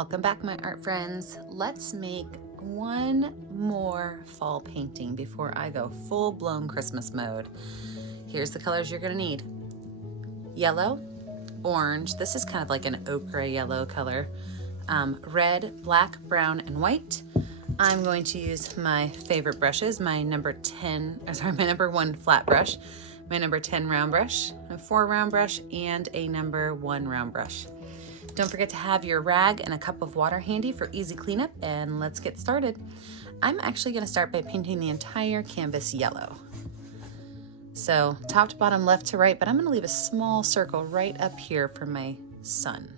Welcome back, my art friends. Let's make one more fall painting before I go full-blown Christmas mode. Here's the colors you're gonna need. Yellow, orange, this is kind of like an ochre yellow color, red, black, brown, and white. I'm going to use my favorite brushes, my number 1 flat brush, my number 10 round brush, a 4 round brush, and a number 1 round brush. Don't forget to have your rag and a cup of water handy for easy cleanup, and let's get started. I'm actually going to start by painting the entire canvas yellow. So top to bottom, left to right, but I'm going to leave a small circle right up here for my sun.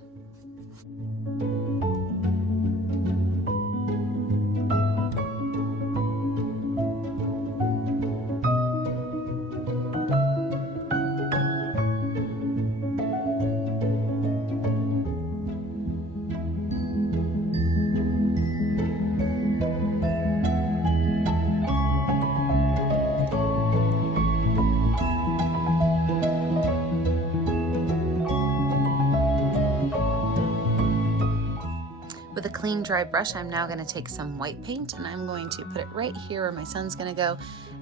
With a clean, dry brush, I'm now going to take some white paint and I'm going to put it right here where my sun's going to go.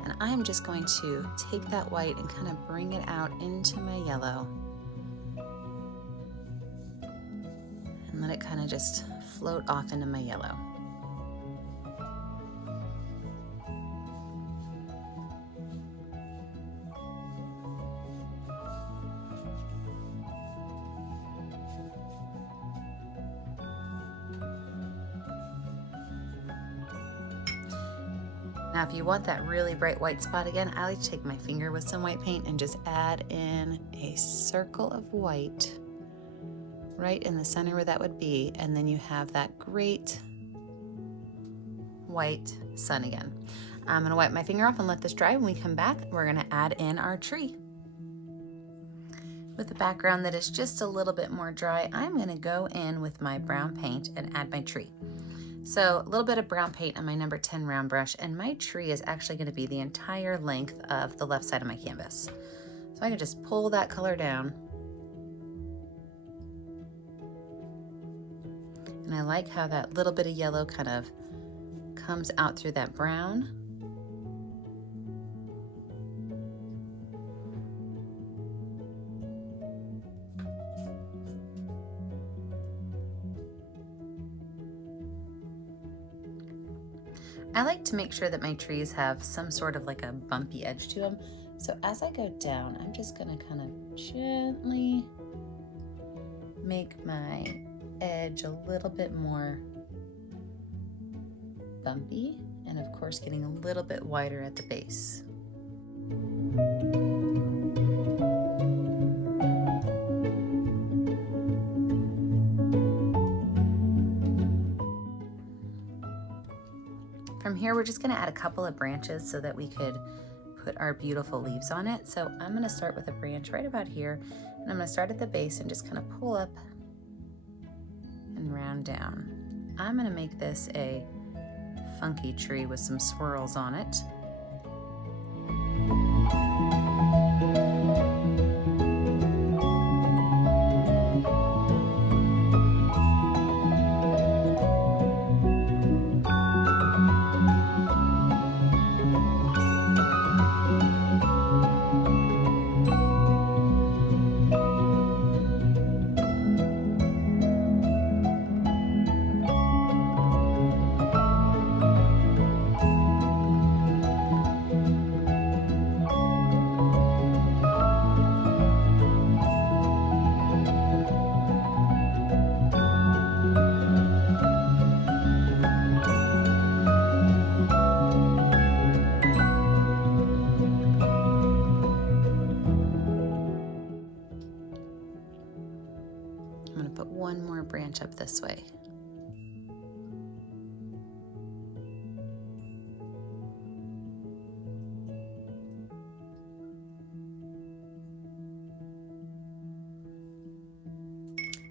And I'm just going to take that white and kind of bring it out into my yellow. And let it kind of just float off into my yellow. Now, if you want that really bright white spot again, I like to take my finger with some white paint and just add in a circle of white right in the center where that would be, and then you have that great white sun again. I'm gonna wipe my finger off and let this dry. When we come back, we're gonna add in our tree. With a background that is just a little bit more dry, I'm gonna go in with my brown paint and add my tree. So a little bit of brown paint on my number 10 round brush, and my tree is actually going to be the entire length of the left side of my canvas. So I can just pull that color down. And I like how that little bit of yellow kind of comes out through that brown. I like to make sure that my trees have some sort of like a bumpy edge to them. So as I go down, I'm just gonna kind of gently make my edge a little bit more bumpy, and of course getting a little bit wider at the base. From here, we're just gonna add a couple of branches so that we could put our beautiful leaves on it. So I'm gonna start with a branch right about here, and I'm gonna start at the base and just kind of pull up and round down. I'm gonna make this a funky tree with some swirls on it. I'm gonna put one more branch up this way.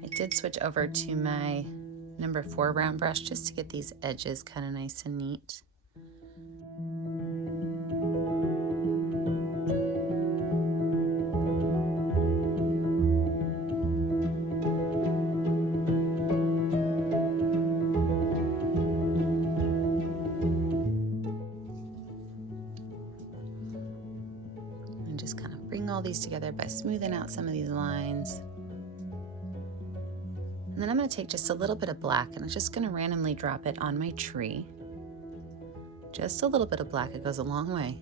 I did switch over to my number 4 round brush just to get these edges kind of nice and neat. bring all these together by smoothing out some of these lines. And then I'm going to take just a little bit of black and I'm just going to randomly drop it on my tree. Just a little bit of black, it goes a long way.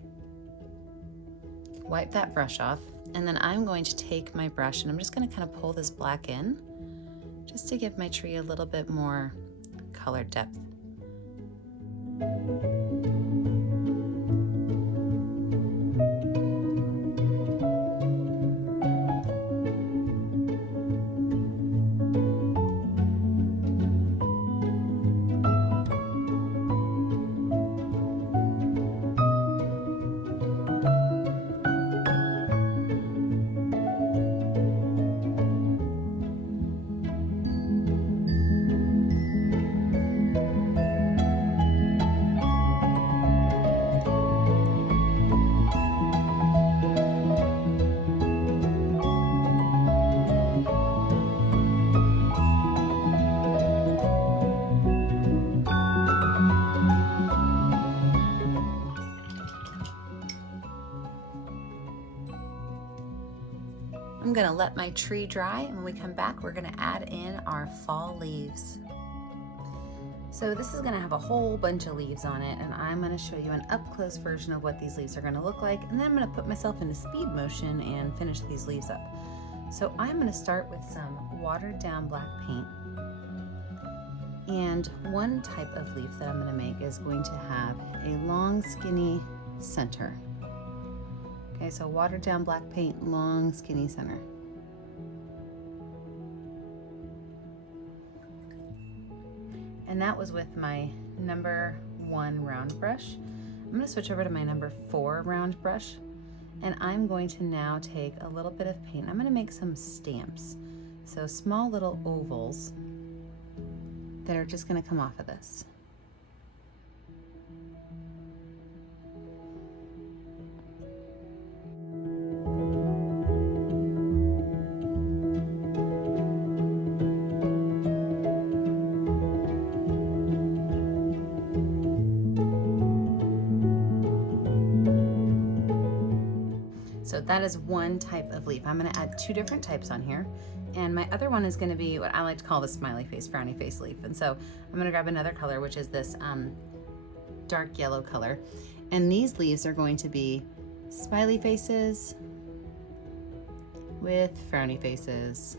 Wipe that brush off, and then I'm going to take my brush and I'm just going to kind of pull this black in just to give my tree a little bit more color depth. I'm gonna let my tree dry, and when we come back, we're gonna add in our fall leaves. So this is gonna have a whole bunch of leaves on it, and I'm gonna show you an up-close version of what these leaves are gonna look like, and then I'm gonna put myself into speed motion and finish these leaves up. So I'm gonna start with some watered down black paint. And one type of leaf that I'm gonna make is going to have a long, skinny center. Okay, so watered down black paint, long, skinny center. And that was with my number 1 round brush. I'm gonna switch over to my number 4 round brush, and I'm going to now take a little bit of paint. I'm gonna make some stamps. So small little ovals that are just gonna come off of this. So that is one type of leaf. I'm gonna add 2 different types on here. And my other one is gonna be what I like to call the smiley face, frowny face leaf. And so I'm gonna grab another color, which is this dark yellow color. And these leaves are going to be smiley faces with frowny faces.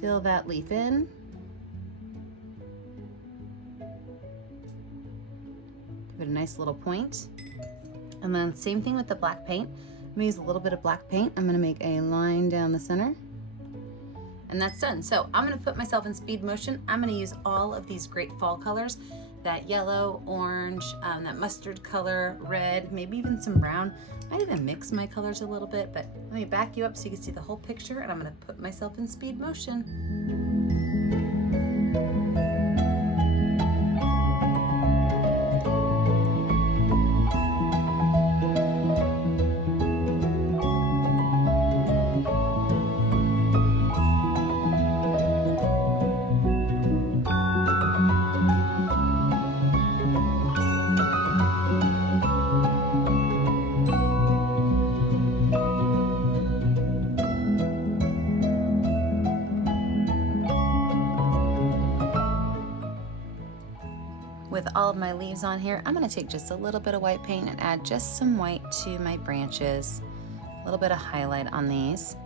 Fill that leaf in. Give it a nice little point. And then same thing with the black paint. I'm gonna use a little bit of black paint. I'm gonna make a line down the center. And that's done. So I'm gonna put myself in speed motion. I'm gonna use all of these great fall colors, that yellow, orange, that mustard color, red, maybe even some brown. I might even mix my colors a little bit, but let me back you up so you can see the whole picture, and I'm gonna put myself in speed motion. With all of my leaves on here, I'm gonna take just a little bit of white paint and add just some white to my branches. A little bit of highlight on these.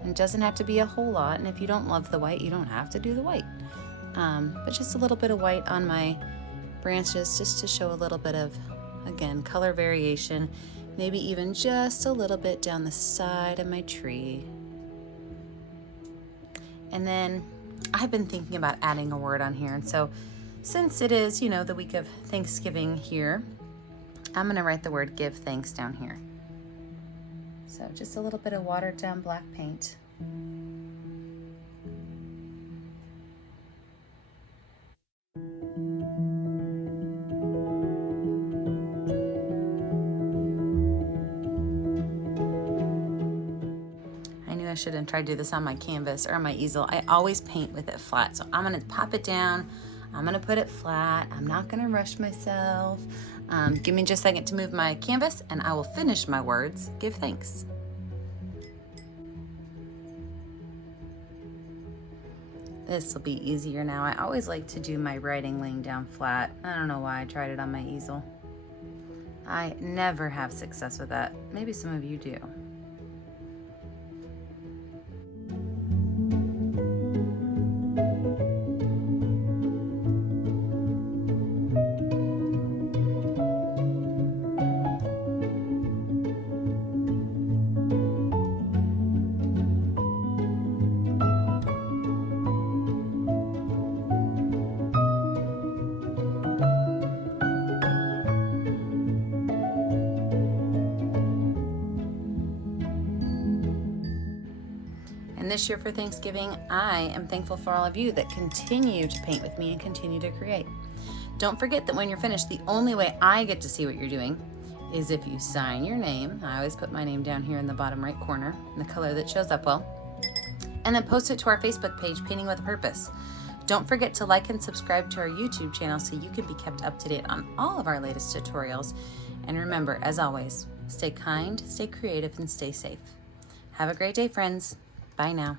And it doesn't have to be a whole lot, and if you don't love the white, you don't have to do the white. But just a little bit of white on my branches just to show a little bit of, again, color variation. Maybe even just a little bit down the side of my tree. And then I've been thinking about adding a word on here, and so since it is, the week of Thanksgiving here, I'm gonna write the word give thanks down here. So just a little bit of watered down black paint. I knew I shouldn't try to do this on my canvas or on my easel. I always paint with it flat. So I'm gonna pop it down. I'm gonna put it flat. I'm not gonna rush myself. Give me just a second to move my canvas and I will finish my words. Give thanks. This will be easier now. I always like to do my writing laying down flat. I don't know why I tried it on my easel. I never have success with that. Maybe some of you do. And this year for Thanksgiving, I am thankful for all of you that continue to paint with me and continue to create. Don't forget that when you're finished, the only way I get to see what you're doing is if you sign your name. I always put my name down here in the bottom right corner in the color that shows up well. And then post it to our Facebook page, Painting with a Purpose. Don't forget to like and subscribe to our YouTube channel so you can be kept up to date on all of our latest tutorials. And remember, as always, stay kind, stay creative, and stay safe. Have a great day, friends. Bye now.